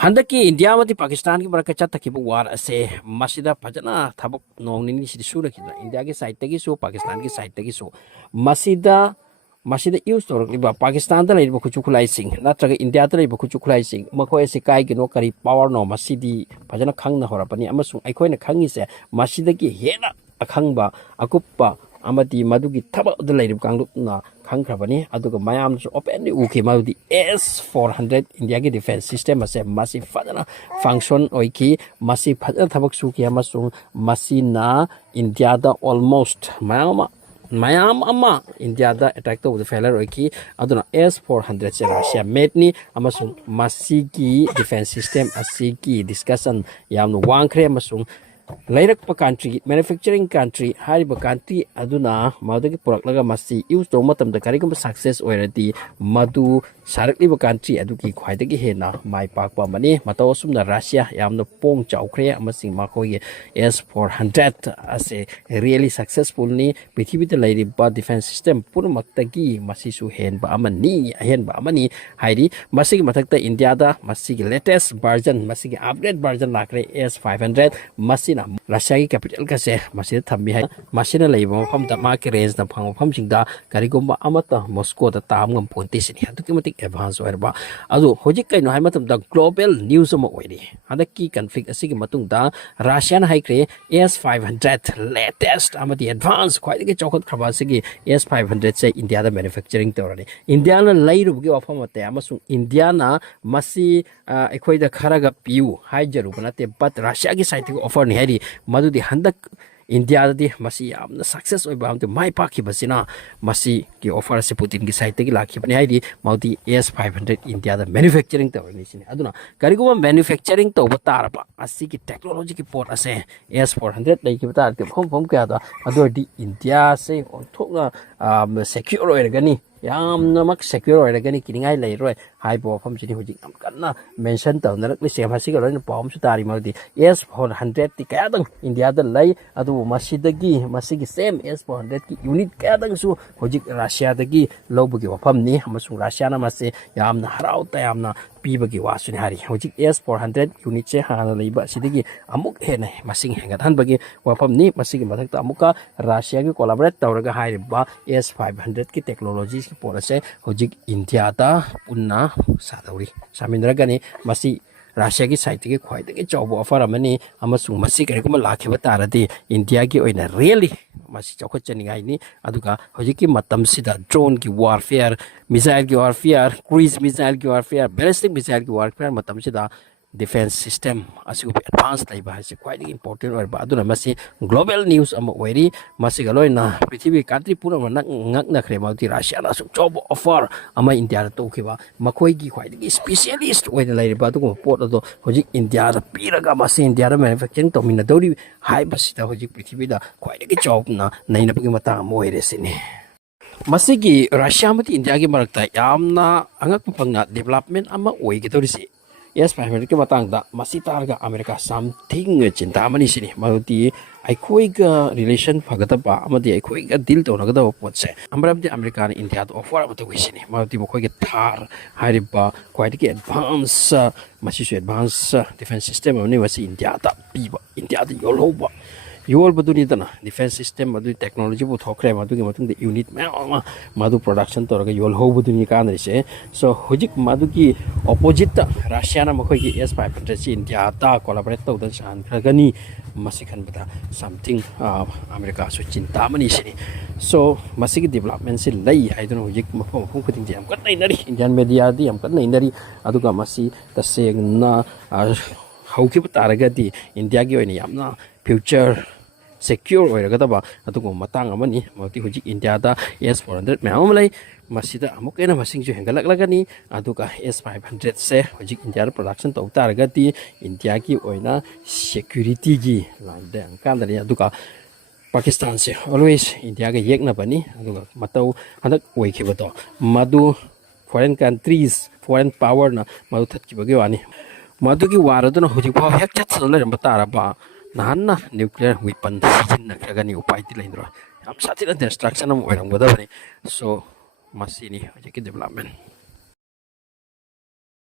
Handaki India mati Pakistan ki baraka chat ki war ase masida phajana thabak nong ni si sura ki India ki side tagi so Pakistan ki side tagi so masida use tor ki ba Pakistan da leiba khu chukulai sing natraga India da leiba khu chukulai sing makoi se kai ki no kari power no masidi phajana khang na hora pani amasung ai khoi na khangi se masida ki hena akhang ba akuppa amati madugi thaba da leiba kanglu na khang khabani aduga mayam so openly uki madudi S-400 India ki defense system ase masi fadana function oiki masi fadana thabak su ki amasung masina India da almost mayam ama India da attack to the failure oiki aduna S-400 se Russia made ni amasung masi ki defense system asiki discussion yamno wangkhre amasung Lairak pa country manufacturing country hariba country aduna madagi puraklaga masi use to matam da karigum success oirati madu sarakli ba country aduki khwaidagi hena mai pakpa mani mataw sumna Russia yamna pong chawkhre amasing makoi S-400 ase really successful ni prithibi da lairi ba defense system purmaktagi masi su hen ba amani hairi masigi mathakta India da masigi latest version masigi upgrade version lakre S-500 masina Russia ki capital ka se masida thambi hai masina leiba mafam da ma ki range na phang mafam singda karigomba amata Moscow da tam ngam ponti sini aduki matik advance oirba adu hojik kai no hai matam da global news ma oiri hadaki conflict asigi matung da Russia na hai kre S-500 latest amati advance khwai ki chokot khaba sigi S-500 se India da manufacturing torani India na lairu gi wafam ate amasung India na masi ekhoi da kharaga piu hai jaru banate but Russia ki side ki offer ni madudi handak India di masih amna success oi bam to mai pakhi basina masih ki offer se Putin ki side ki lakhi bani haidi maudi S-500 India da manufacturing to ni sini aduna karigo manufacturing to batar pa asi ki technology ki port ase S-400 dai ki batar te phom kya da adu di India se thokna secure oi gani yamna mak secure oi gani kiningai lai roi hai bo phom chini hoji am kanna mention to narak ni se phasi ga roi pom su tari maudi S-400 ti kaya dang India da lai adu masigi same S-400 ki unit kaya dang su hoji Russia da gi lobugi wafam ni amasung Russia na mase yamna harau ta yamna pibagi wasuni hari hoji S-400 unit che hana leiba sidigi amuk hena masing hengat han bagi wafam ni masigi mathakta amuka Russia gi collaborate tawraga haiba S-500 ki technologies ki porase hoji India da punna sadauri samindraga ni masi Russia ki side ki khwaida ki job offer amani amasung masi kare kuma lakhiba taradi India ki oina really masi chokot chaningai ni aduga hoji ki matam sida drone ki warfare missile ki warfare cruise missile ki warfare ballistic missile ki warfare matam sida defense system asigu advanced laiba hase quite important or aduna masi global news am oiri masi galoina prithvi country pura ngak na khre mauti Russia na su job offer ama India to khiba makoi gi quite specialist oina laiba to port do hoji India da piraga masi India da manufacturing to mina dori high basi da hoji prithvi da quite gi job na naina pagi mata am oire sini masi gi Russia mati India gi marakta yamna angak pangna development ama oi gi dorisi S-500 ke matang da masih targa Amerika something cinta mani sini maudi aikoi ga relation phagata ba amadi aikoi ga deal to nagada pot se amram di Amerika ni India to offer ba to sini maudi mo koi ga thar hariba quite ki advance masih su advance defense system ni wasi India ta piba India da yolo ba yol baduni dana defense system madu technology bu thokre madu ki matung de unit ma madu production to ga yol ho baduni ka andri se so hojik madu ki opposite Russia na makoi ki S-500 si India ta collaborate to dan san khagani masikan bata something America so cinta mani sini so masih development si lai I don't know hojik mafum kuting jam kan nai nari Indian media di am kan nai nari aduga masih taseng na hauki bataraga di India gi oini yamna future secure oiraga ba atugo matang amani mati hojik India da S-400 me amlai masida amukena masing ju hengalak lagani aduga S-500 se hojik India production to taraga ti India ki oina security gi lande angkan dari aduga Pakistan se always India ga yekna bani aduga matau hanak oikhiba to madu foreign countries foreign power na madu thatki bagi wani madu ki waraduna hojik pa hek chat sala batara ba Nahana nuclear weapon na kagani upay tila indra. Am sa tila destruction ng oirang bada bani. So mas ini aja development.